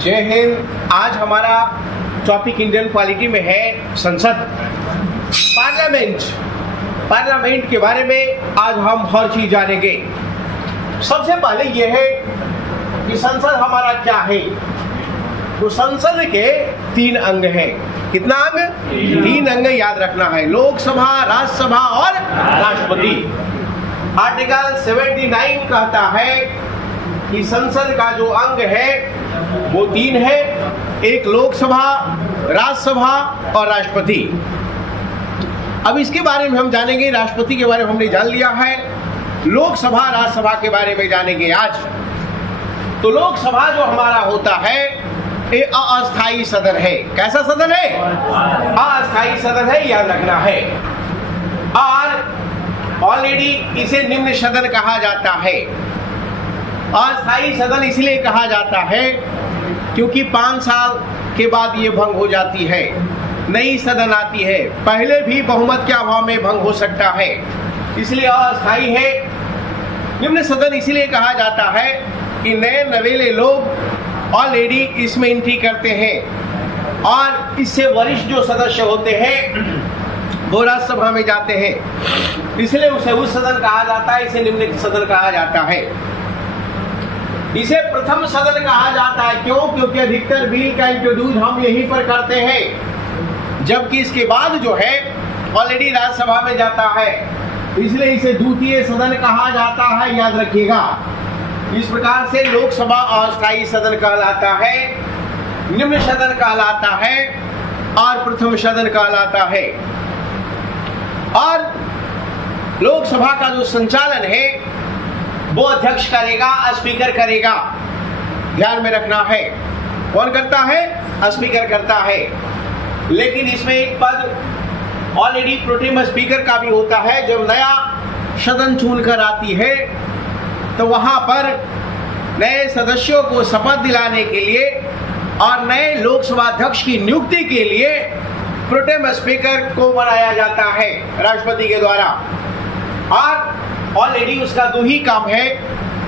जय हिंद। आज हमारा टॉपिक इंडियन पॉलिटी में है संसद, पार्लियामेंट के बारे में आज हम हर चीज जानेंगे। सबसे पहले यह है कि संसद हमारा क्या है। तो संसद के 3 अंग हैं। कितना अंग? 3 अंग याद रखना है। लोकसभा, राज्यसभा और राष्ट्रपति। आर्टिकल 79 कहता है कि संसद का जो अंग है वो 3 है, एक लोकसभा, राज्यसभा और राष्ट्रपति। अब इसके बारे में हम जानेंगे। राष्ट्रपति के बारे में हमने जान लिया है, लोकसभा राज्यसभा के बारे में जानेंगे आज। तो लोकसभा जो हमारा होता है ये अस्थायी सदन है। कैसा सदन है? अस्थायी सदन है, याद रखना है। और ऑलरेडी इसे निम्न सदन कहा जाता है। अस्थायी सदन इसलिए कहा जाता है क्योंकि 5 साल के बाद ये भंग हो जाती है, नई सदन आती है। पहले भी बहुमत के अभाव में भंग हो सकता है, इसलिए अस्थायी है। निम्न सदन इसलिए कहा जाता है कि नए नवेले लोग ऑलरेडी इसमें एंट्री करते हैं और इससे वरिष्ठ जो सदस्य होते हैं वो राज्यसभा में जाते हैं, इसलिए उसे उस सदन कहा जाता है, इसे निम्न सदन कहा जाता है। इसे प्रथम सदन कहा जाता है। क्यों? क्योंकि अधिकतर बिल का इंट्रोड्यूस हम यहीं पर करते हैं, जबकि इसके बाद जो है ऑलरेडी राज्यसभा में जाता है, इसलिए इसे द्वितीय सदन कहा जाता है, याद रखिएगा। इस प्रकार से लोकसभा अस्थायी सदन कहलाता है, निम्न सदन कहलाता है और प्रथम सदन कहलाता है। और लोकसभा का जो संचालन है वो अध्यक्ष करेगा, स्पीकर करेगा, ध्यान में रखना है। कौन करता है? स्पीकर करता है। लेकिन इसमें एक पद ऑलरेडी प्रोटेम स्पीकर का भी होता है। जब नया सदन चुनकर आती है तो वहां पर नए सदस्यों को शपथ दिलाने के लिए और नए लोकसभा अध्यक्ष की नियुक्ति के लिए प्रोटेम स्पीकर को बनाया जाता है राष्ट्रपति के द्वारा। और ऑलरेडी उसका 2 ही काम है,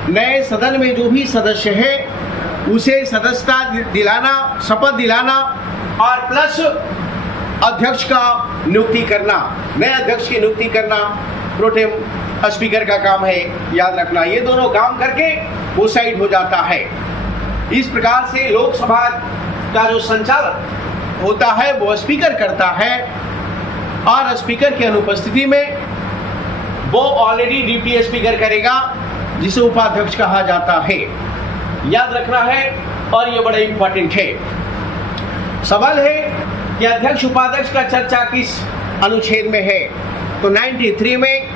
नए सदन में जो भी सदस्य है उसे सदस्यता दिलाना, शपथ दिलाना और प्लस अध्यक्ष का नियुक्ति करना, नए अध्यक्ष की नियुक्ति करना प्रोटेम स्पीकर का काम है, याद रखना। ये दोनों काम करके वो साइड हो जाता है। इस प्रकार से लोकसभा का जो संचालन होता है वो स्पीकर करता है और स्पीकर की अनुपस्थिति में वो ऑलरेडी डिप्टी स्पीकर करेगा, जिसे उपाध्यक्ष कहा जाता है, याद रखना है। और ये बड़ा इंपॉर्टेंट है। सवाल है कि अध्यक्ष उपाध्यक्ष का चर्चा किस अनुच्छेद में है? तो 93 में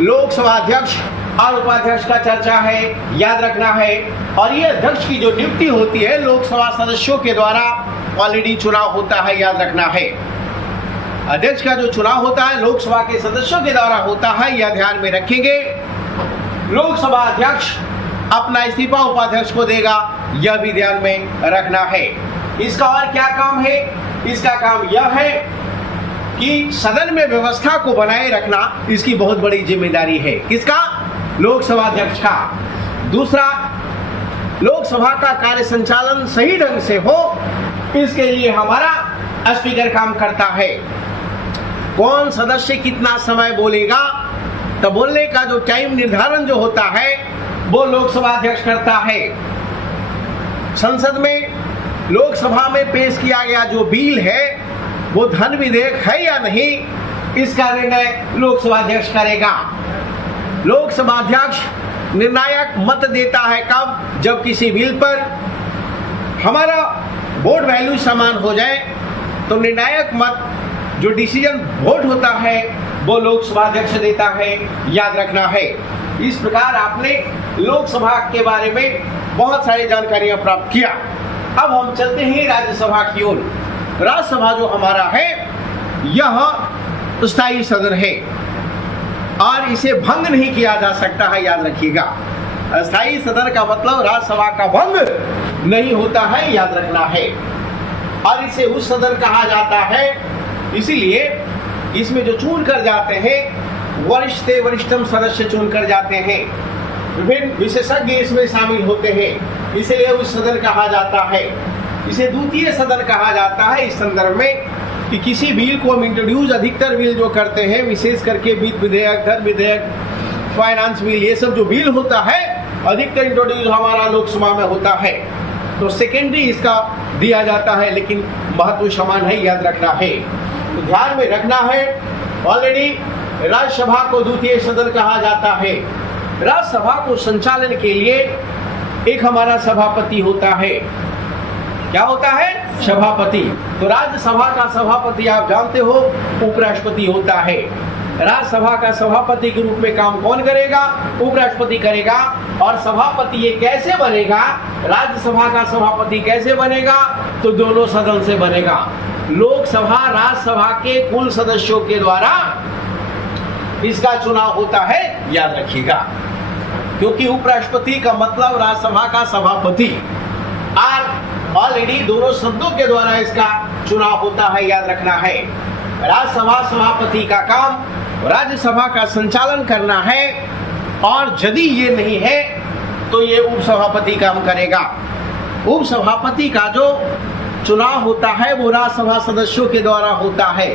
लोकसभा अध्यक्ष और उपाध्यक्ष का चर्चा है, याद रखना है। और ये अध्यक्ष की जो नियुक्ति होती है लोकसभा सदस्यों के द्वारा ऑलरेडी चुनाव होता है, याद रखना है। अध्यक्ष का जो चुनाव होता है लोकसभा के सदस्यों के द्वारा होता है, यह ध्यान में रखेंगे। लोकसभा अध्यक्ष अपना इस्तीफा उपाध्यक्ष को देगा, यह भी ध्यान में रखना है। इसका और क्या काम है? इसका काम यह है कि सदन में व्यवस्था को बनाए रखना इसकी बहुत बड़ी जिम्मेदारी है। किसका? लोकसभा अध्यक्ष का। दूसरा, लोकसभा का कार्य संचालन सही ढंग से हो, इसके लिए हमारा स्पीकर काम करता है। कौन सदस्य कितना समय बोलेगा, तो बोलने का जो टाइम निर्धारण जो होता है वो लोकसभा अध्यक्ष करता है। संसद में लोकसभा में पेश किया गया जो बिल है वो धन विधेयक है या नहीं, इसका निर्णय लोकसभा अध्यक्ष करेगा। लोकसभा अध्यक्ष निर्णायक मत देता है कब? जब किसी बिल पर हमारा वोट वैल्यू समान हो जाए तो निर्णायक मत जो डिसीजन वोट होता है वो लोकसभा अध्यक्ष देता है, याद रखना है। इस प्रकार आपने लोकसभा के बारे में बहुत सारी जानकारियां प्राप्त किया। अब हम चलते हैं राज्यसभा की ओर। राज्यसभा जो हमारा है यह स्थायी सदन है और इसे भंग नहीं किया जा सकता है, याद रखिएगा। स्थायी सदन का मतलब राज्यसभा का भंग नहीं होता है, याद रखना है। और इसे उस सदन कहा जाता है, इसीलिए इसमें जो चुन कर जाते हैं वरिष्ठ से वरिष्ठतम सदस्य चुन कर जाते हैं। विभिन्न विशेषज्ञ इसमें शामिल होते हैं, इसलिए उस सदन कहा जाता है। इसे द्वितीय सदन कहा जाता है इस संदर्भ में कि किसी बिल को हम इंट्रोड्यूस, अधिकतर बिल जो करते हैं, विशेष करके वित्त विधेयक, धन विधेयक, फाइनेंस बिल, ये सब जो बिल होता है अधिकतर इंट्रोड्यूस हमारा लोकसभा में होता है, तो सेकेंडरी इसका दिया जाता है, लेकिन महत्व समान है, याद रखना है। तो ध्यान में रखना है, ऑलरेडी राज्यसभा को द्वितीय सदन कहा जाता है। राज्यसभा को संचालन के लिए एक हमारा सभापति होता है। क्या होता है? सभापति। तो राज्यसभा का सभापति आप जानते हो उपराष्ट्रपति होता है। राज्यसभा का सभापति के रूप में काम कौन करेगा? उपराष्ट्रपति करेगा। और सभापति ये कैसे बनेगा? राज्यसभा का सभापति कैसे बनेगा? तो दोनों सदन से बनेगा। लोकसभा राज्यसभा के कुल सदस्यों के द्वारा इसका चुनाव होता है, याद रखिएगा, क्योंकि उपराष्ट्रपति का मतलब राज्यसभा का सभापति, और ऑलरेडी दोनों सदनों के द्वारा इसका चुनाव होता है, याद रखना है। राज्यसभा सभापति का काम राज्यसभा का संचालन करना है, और यदि ये नहीं है तो ये उपसभापति काम करेगा। उपसभापति का जो चुनाव होता है वो राज्यसभा सदस्यों के द्वारा होता है,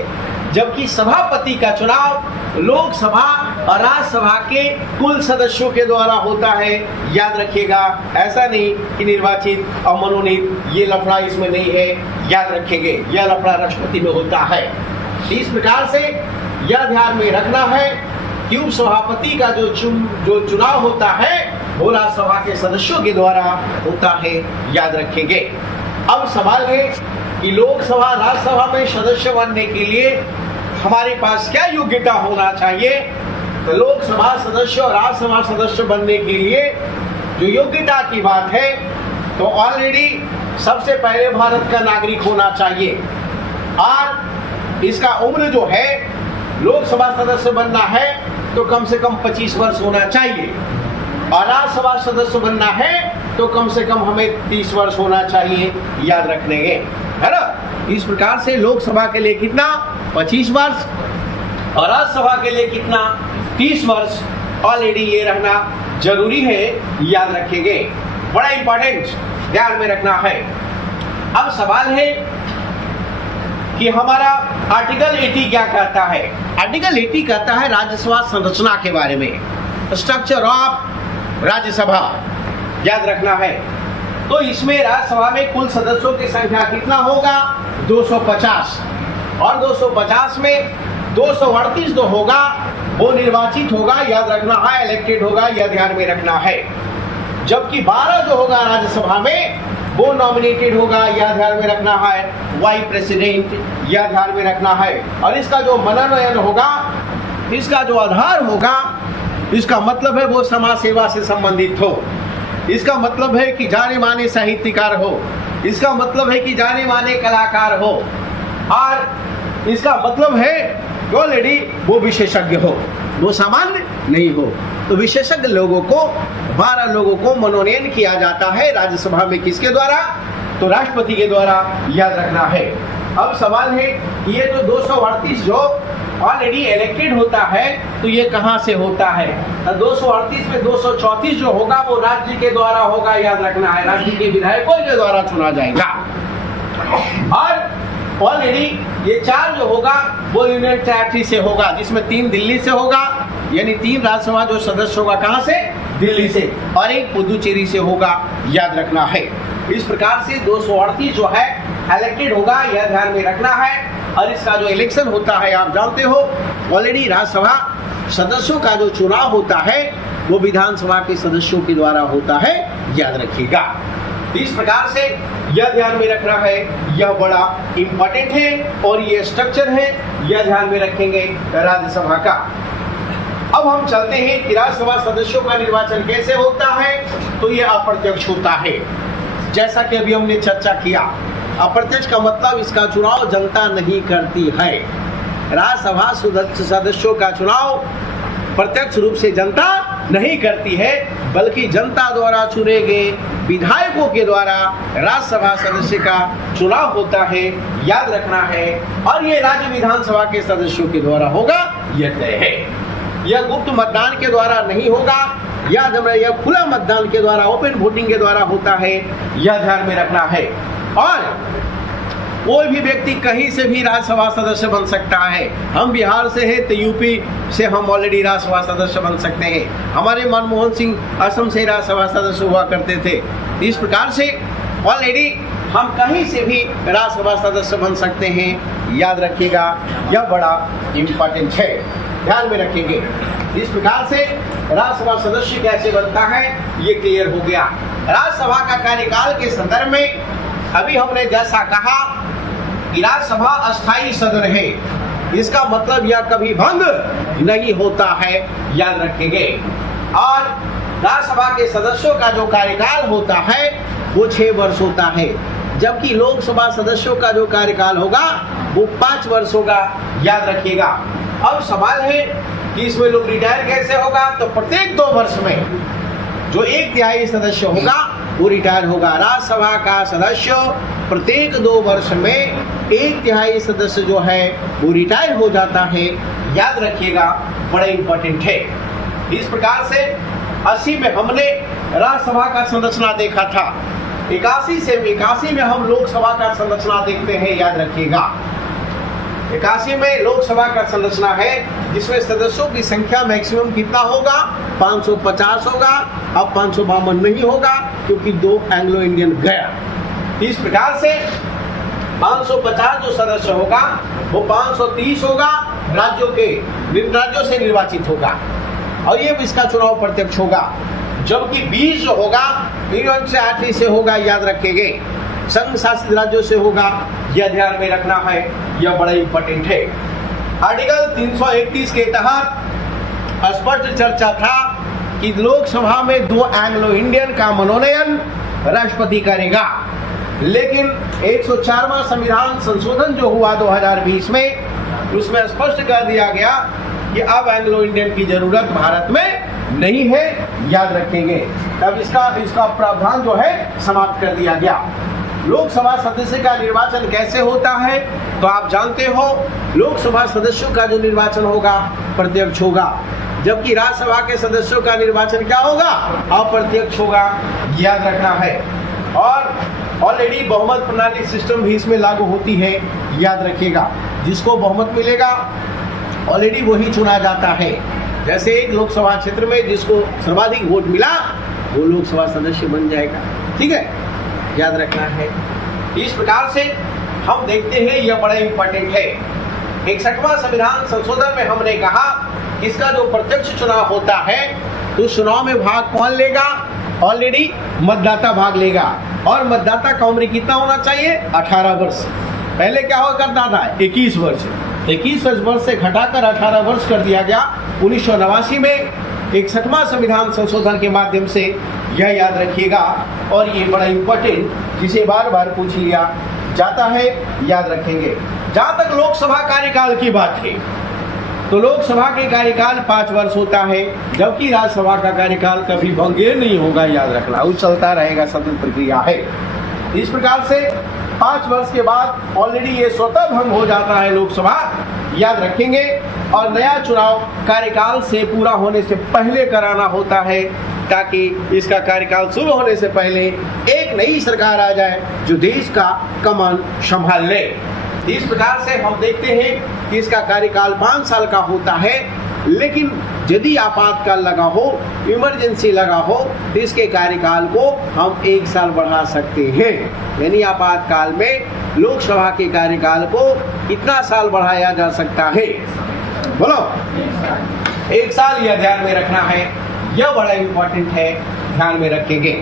जबकि सभापति का चुनाव लोकसभा और राज्यसभा के कुल सदस्यों के द्वारा होता है, याद रखिएगा। ऐसा नहीं कि निर्वाचित और मनोनीत, ये लफड़ा इसमें नहीं है, याद रखेंगे, यह लफड़ा राष्ट्रपति में होता है। इस प्रकार से यह ध्यान में रखना है कि उपसभापति का जो चुनाव होता है वो राज्यसभा के सदस्यों के द्वारा होता है, याद रखेंगे। अब सवाल है कि लोकसभा राज्यसभा में सदस्य बनने के लिए हमारे पास क्या योग्यता होना चाहिए? तो लोकसभा सदस्य और राज्यसभा सदस्य बनने के लिए जो योग्यता की बात है, तो ऑलरेडी सबसे पहले भारत का नागरिक होना चाहिए, और इसका उम्र जो है, लोकसभा सदस्य बनना है तो कम से कम 25 वर्ष होना चाहिए, और राज्यसभा सदस्य बनना है तो कम से कम हमें 30 वर्ष होना चाहिए, याद रखने है ना। इस प्रकार से लोकसभा के लिए कितना? 25 वर्ष, और राज्यसभा के लिए कितना? 30 वर्ष। ऑलरेडी ये रहना जरूरी है, याद रखेंगे, बड़ा इंपॉर्टेंट, ध्यान में रखना है। अब सवाल है कि हमारा आर्टिकल 80 क्या कहता है? आर्टिकल 80 कहता है राज्यसभा संरचना के बारे में, स्ट्रक्चर ऑफ राज्यसभा, याद रखना है। तो इसमें राज्यसभा में कुल सदस्यों की संख्या कितना होगा? 250, और 250 में 238 जो होगा वो निर्वाचित होगा, याद रखना है, इलेक्टेड होगा, यह ध्यान में रखना है। जबकि 12 जो होगा राज्यसभा में वो नॉमिनेटेड होगा, यह ध्यान में रखना है, वाइस प्रेसिडेंट, यह ध्यान में रखना है। और इसका जो मनोनयन होगा, इसका जो आधार होगा, इसका मतलब है वो समाज सेवा से संबंधित हो, इसका मतलब है कि जाने माने साहित्यकार हो, इसका मतलब है कि जाने माने कलाकार हो, और इसका मतलब है ऑलरेडी वो विशेषज्ञ हो, वो सामान्य नहीं हो। तो विशेषज्ञ लोगों को, 12 लोगों को मनोनयन किया जाता है राज्यसभा में, किसके द्वारा? तो राष्ट्रपति के द्वारा, याद रखना है। अब सवाल है ये जो 238 जो ऑलरेडी इलेक्टेड होता है, तो ये कहाँ से होता है? तो 238 में 234 जो होगा वो राज्य के द्वारा होगा, याद रखना है, राज्य के विधायकों के द्वारा चुना जाएगा। और ऑलरेडी ये 4 जो होगा वो यूनियन टेरिटरी से होगा, जिसमें 3 दिल्ली से होगा, यानी 3 राज्यसभा जो सदस्य होगा कहाँ से? दिल्ली से, और 1 पुदुचेरी से होगा, याद रखना है। इस प्रकार से 238 जो है इलेक्टेड होगा, यह ध्यान में रखना है। और इसका जो इलेक्शन होता है आप जानते हो, ऑलरेडी राज्यसभा सदस्यों का जो चुनाव होता है वो विधानसभा के सदस्यों के द्वारा होता है, याद रखिएगा। इस प्रकार से यह ध्यान में रखना है, यह बड़ा इंपॉर्टेंट है, और ये स्ट्रक्चर है, यह ध्यान में रखेंगे राज्यसभा का। अब हम चलते हैं कि राज्यसभा सदस्यों का निर्वाचन कैसे होता है। तो ये अप्रत्यक्ष होता है, जैसा कि अभी हमने चर्चा किया। अप्रत्यक्ष का मतलब इसका चुनाव जनता नहीं करती है। राज्यसभा सदस्यों का चुनाव प्रत्यक्ष रूप से जनता नहीं करती है, बल्कि जनता द्वारा चुने गए विधायकों के द्वारा राज्यसभा सदस्य का चुनाव होता है, याद रखना है। और ये राज्य विधानसभा के सदस्यों के द्वारा होगा, यह तय है। यह गुप्त मतदान के द्वारा नहीं होगा, यह खुला मतदान के द्वारा, ओपन वोटिंग के द्वारा होता है, यह ध्यान में रखना है। और कोई भी व्यक्ति कहीं से भी राज्यसभा सदस्य बन सकता है। हम बिहार से हैं तो यूपी से हम ऑलरेडी राज्यसभा सदस्य बन सकते हैं। हमारे मनमोहन सिंह असम से राज्यसभा सदस्य हुआ करते थे। इस प्रकार से ऑलरेडी हम कहीं से भी राज्यसभा सदस्य बन सकते हैं। याद रखिएगा, यह बड़ा इम्पोर्टेंट है, ध्यान में रखेंगे। इस प्रकार से राज्यसभा सदस्य कैसे बनता है ये क्लियर हो गया। राज्यसभा का कार्यकाल के संदर्भ में अभी हमने जैसा कहा कि राज्यसभा अस्थायी सदन है, इसका मतलब यह कभी भंग नहीं होता है, याद रखेंगे। और राज्यसभा के सदस्यों का जो कार्यकाल होता है वो 6 वर्ष होता है, जबकि लोकसभा सदस्यों का जो कार्यकाल होगा वो 5 वर्ष होगा, याद रखिएगा। अब सवाल है कि इसमें लोग रिटायर कैसे होगा, तो प्रत्येक 2 वर्ष में जो 1/3 सदस्य होगा वो रिटायर होगा। राज्यसभा का सदस्य प्रत्येक 2 वर्ष में 1/3 सदस्य जो है वो रिटायर हो जाता है, याद रखिएगा, बड़ा इंपॉर्टेंट है। इस प्रकार से 80 में हमने राज्यसभा का संरचना देखा था, 81 में हम लोकसभा का संरचना देखते हैं, याद रखिएगा। 81 में लोकसभा का संरचना है जिसमें सदस्यों की संख्या मैक्सिमम कितना होगा, 550 होगा। अब 552 नहीं होगा क्योंकि 2 एंग्लो इंडियन गया। इस प्रकार से 550 जो सदस्य होगा वो 530 होगा राज्यों से निर्वाचित होगा, और ये इसका चुनाव प्रत्यक्ष होगा। जबकि 20 जो होगा यूनियन टेरिटरी से होगा, याद रखेंगे, संघ शासित राज्यों से होगा, यह ध्यान में रखना है, यह बड़ा इंपॉर्टेंट है। आर्टिकल 331 के तहत स्पष्ट चर्चा था कि लोकसभा में 2 एंग्लो इंडियन का मनोनयन राष्ट्रपति करेगा, लेकिन 104वां संविधान संशोधन जो हुआ 2020 में, उसमें स्पष्ट कर दिया गया कि अब एंग्लो इंडियन की जरूरत भारत में नहीं है, याद रखेंगे। तब इसका प्रावधान जो है समाप्त कर दिया गया। लोकसभा सदस्य का निर्वाचन कैसे होता है, तो आप जानते हो लोकसभा सदस्यों का जो निर्वाचन होगा प्रत्यक्ष होगा, जबकि राज्यसभा के सदस्यों का निर्वाचन क्या होगा, अप्रत्यक्ष होगा, याद रखना है। और ऑलरेडी बहुमत प्रणाली सिस्टम भी इसमें लागू होती है, याद रखिएगा। जिसको बहुमत मिलेगा ऑलरेडी वही चुना जाता है। जैसे एक लोकसभा क्षेत्र में जिसको सर्वाधिक वोट मिला वो लोकसभा सदस्य बन जाएगा, ठीक है, याद रखना है। इस प्रकार से हम देखते हैं, यह बड़ा इंपॉर्टेंट है। 61वां संविधान संशोधन में हमने कहा कि इसका जो प्रत्यक्ष चुनाव होता है तो चुनाव में भाग कौन लेगा, ऑलरेडी मतदाता भाग लेगा। और मतदाता का उम्र कितना होना चाहिए, 18 वर्ष। पहले क्या हुआ करता था, 21 वर्ष। 21 वर्ष से घटाकर 18 वर्ष कर दिया गया 1989 में 61वां संविधान संशोधन के माध्यम से, यह याद रखिएगा। और ये बड़ा इंपॉर्टेंट जिसे बार बार पूछ लिया जाता है, याद रखेंगे। जहाँ तक लोकसभा कार्यकाल की बात है तो लोकसभा के कार्यकाल 5 वर्ष होता है, जबकि राज्यसभा का कार्यकाल कभी भंग नहीं होगा, याद रखना, वो चलता रहेगा, सतत प्रक्रिया है। इस प्रकार से 5 वर्ष के बाद ऑलरेडी ये स्वतः भंग हो जाता है लोकसभा, याद रखेंगे। और नया चुनाव कार्यकाल से पूरा होने से पहले कराना होता है, ताकि इसका कार्यकाल शुरू होने से पहले एक नई सरकार आ जाए जो देश का कमान संभाल ले। इस प्रकार से हम देखते हैं कि इसका कार्यकाल 5 साल का होता है, लेकिन यदि आपातकाल लगा हो, इमरजेंसी लगा हो, तो इसके कार्यकाल को हम 1 साल बढ़ा सकते हैं। यानी आपातकाल में लोकसभा के कार्यकाल को कितना साल बढ़ाया जा सकता है, बोलो, 1 साल, यह ध्यान में रखना है, यह बड़ा इंपॉर्टेंट है, ध्यान में रखेंगे।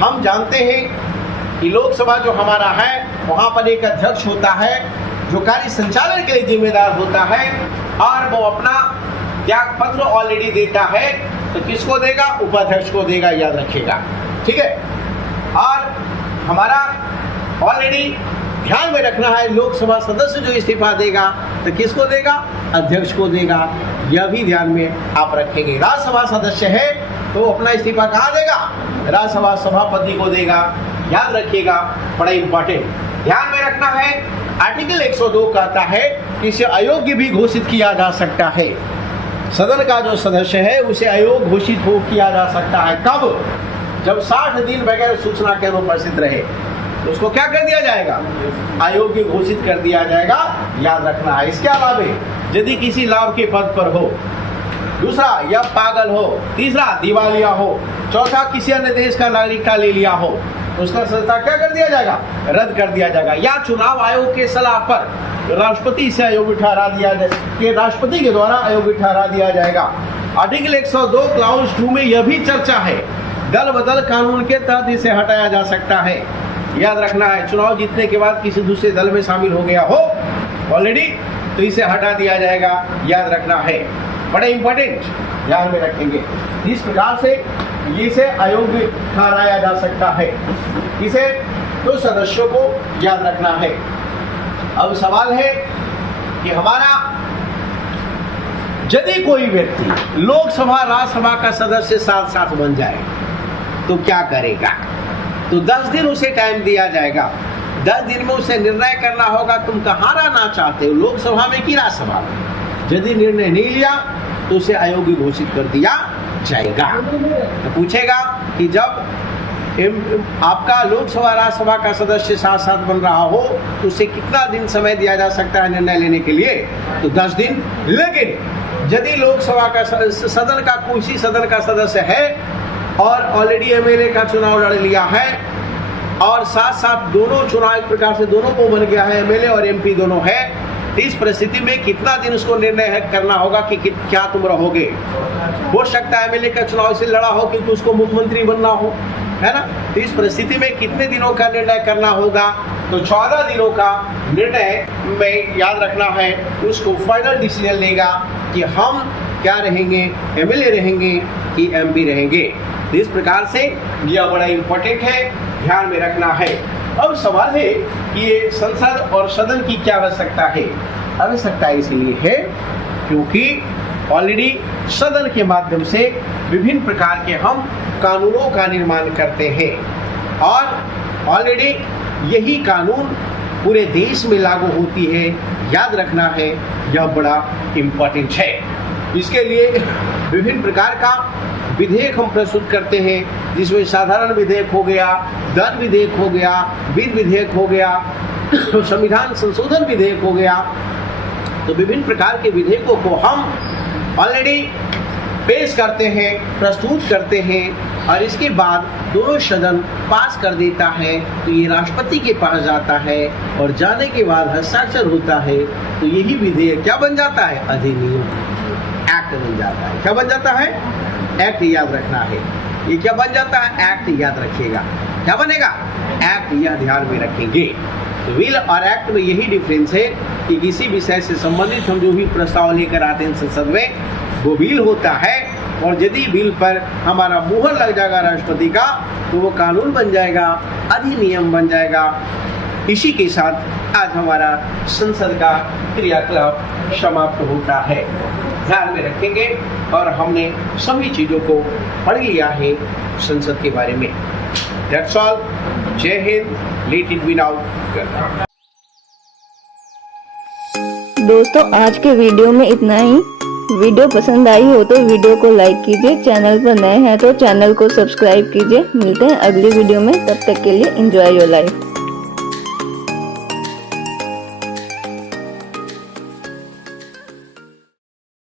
हम जानते हैं कि लोकसभा जो हमारा है वहाँ पर एक अध्यक्ष होता है जो कार्य संचालन के लिए जिम्मेदार होता है, और वो अपना त्याग पत्र ऑलरेडी देता है, तो किसको देगा, उपाध्यक्ष को देगा, याद रखिएगा, ठीक है। और हमारा ऑलरेडी ध्यान में रखना है, लोकसभा सदस्य जो इस्तीफा देगा तो किसको देगा, अध्यक्ष को देगा, यह भी ध्यान में आप रखेंगे। राज्यसभा सदस्य है तो अपना इस्तीफा कहाँ देगा, राज्यसभा सभापति को देगा, याद रखिएगा, बड़ा इंपॉर्टेंट, ध्यान में रखना है। आर्टिकल 102 कहता है कि इसे अयोग्य भी घोषित किया जा सकता है। सदन का जो सदस्य है उसे अयोग्य घोषित किया जा सकता है, कब, जब 60 दिन बगैर सूचना के अनुपस्थित रहे। तो उसको क्या कर दिया जाएगा, अयोग्य घोषित कर दिया जाएगा, याद रखना है। इसके अलावा यदि किसी लाभ के पद पर हो, दूसरा या पागल हो, तीसरा दिवालिया हो, चौथा किसी अन्य देश का नागरिकता ले लिया हो, तो उसका संस्था क्या कर दिया जाएगा, रद्द कर दिया जाएगा। या चुनाव आयोग के सलाह पर राष्ट्रपति से अयोग्य ठहरा दिया जाए, राष्ट्रपति के द्वारा अयोग्य ठहरा दिया जाएगा। आर्टिकल 102 क्लाउज 2 में यह भी चर्चा है, दल बदल कानून के तहत इसे हटाया जा सकता है। याद रखना है, चुनाव जीतने के बाद किसी दूसरे दल में शामिल हो गया हो ऑलरेडी, तो इसे हटा दिया जाएगा, याद रखना है। बड़े इंपॉर्टेंट, ध्यान में रखेंगे। इस प्रकार से इसे अयोग्य ठहराया जा सकता है, इसे तो सदस्यों को याद रखना है। अब सवाल है कि हमारा यदि कोई व्यक्ति लोकसभा राज्यसभा का सदस्य साथ साथ बन जाए तो क्या करेगा, तो 10 दिन उसे टाइम दिया जाएगा। 10 दिन में उसे निर्णय करना होगा तुम कहाँ रहना चाहते हो, लोकसभा में कि राज्यसभा में। यदि निर्णय नहीं लिया तो उसे अयोग्य घोषित कर दिया जाएगा। तो पूछेगा कि जब आपका लोकसभा राज्यसभा का सदस्य साथ साथ बन रहा हो तो उसे कितना दिन समय दिया जा सकता है निर्णय लेने के लिए, तो 10 दिन। लेकिन यदि लोकसभा का सदन का किसी सदन का सदस्य है और ऑलरेडी एमएलए का चुनाव लड़ लिया है और साथ साथ दोनों चुनाव एक प्रकार से दोनों को बन गया है, एमएलए और एमपी दोनों है, तो इस परिस्थिति में कितना दिन उसको निर्णय करना होगा कि क्या तुम रहोगे। हो सकता है एमएलए का चुनाव से लड़ा हो क्योंकि उसको मुख्यमंत्री बनना हो, है ना। तो इस परिस्थिति में कितने दिनों का निर्णय करना होगा, तो 14 दिनों का निर्णय में याद रखना है, उसको फाइनल डिसीजन लेगा कि हम क्या रहेंगे, एमएलए रहेंगे कि एमपी रहेंगे। तो इस प्रकार से यह बड़ा इंपॉर्टेंट है, ध्यान में रखना है। अब सवाल है कि ये संसद और सदन की क्या आवश्यकता है। आवश्यकता इसलिए है क्योंकि ऑलरेडी सदन के माध्यम से विभिन्न प्रकार के हम कानूनों का निर्माण करते हैं और ऑलरेडी यही कानून पूरे देश में लागू होती है, याद रखना है, यह बड़ा इम्पोर्टेंट है। इसके लिए विभिन्न प्रकार का विधेयक हम प्रस्तुत करते हैं, जिसमें साधारण विधेयक हो गया, दंड विधेयक हो गया, विधि विधेयक हो गया, संविधान संशोधन विधेयक हो गया। तो विभिन्न प्रकार के विधेयकों को हम ऑलरेडी पेश करते हैं, प्रस्तुत करते हैं और इसके बाद दोनों सदन पास कर देता है तो ये राष्ट्रपति के पास जाता है और जाने के बाद हस्ताक्षर होता है तो यही विधेयक क्या बन जाता है, अधिनियम, एक्ट बन जाता है। क्या बन जाता है, एक्ट, याद रखना है। ये क्या बन जाता है, एक्ट, याद रखिएगा। क्या बनेगा, एक्ट, यह ध्यान में रखेंगे। तो बिल और एक्ट में यही डिफरेंस है कि किसी विषय से संबंधित हम जो भी प्रस्ताव लेकर आते हैं संसद में वो बिल होता है और यदि बिल पर हमारा मुहर लग जाएगा राष्ट्रपति का तो वो कानून बन जाएगा, अधिनियम बन जाएगा। इसी के साथ आज हमारा संसद का क्रियाकलाप समाप्त होता है, ध्यान में रखेंगे। और हमने सभी चीज़ों को पढ़ लिया है संसद के बारे में। That's all. जय Hind, let it be now. दोस्तों आज के वीडियो में इतना ही। वीडियो पसंद आई हो तो वीडियो को लाइक कीजिए, चैनल पर नए हैं तो चैनल को सब्सक्राइब कीजिए। मिलते हैं अगली वीडियो में, तब तक के लिए एंजॉय योर लाइफ।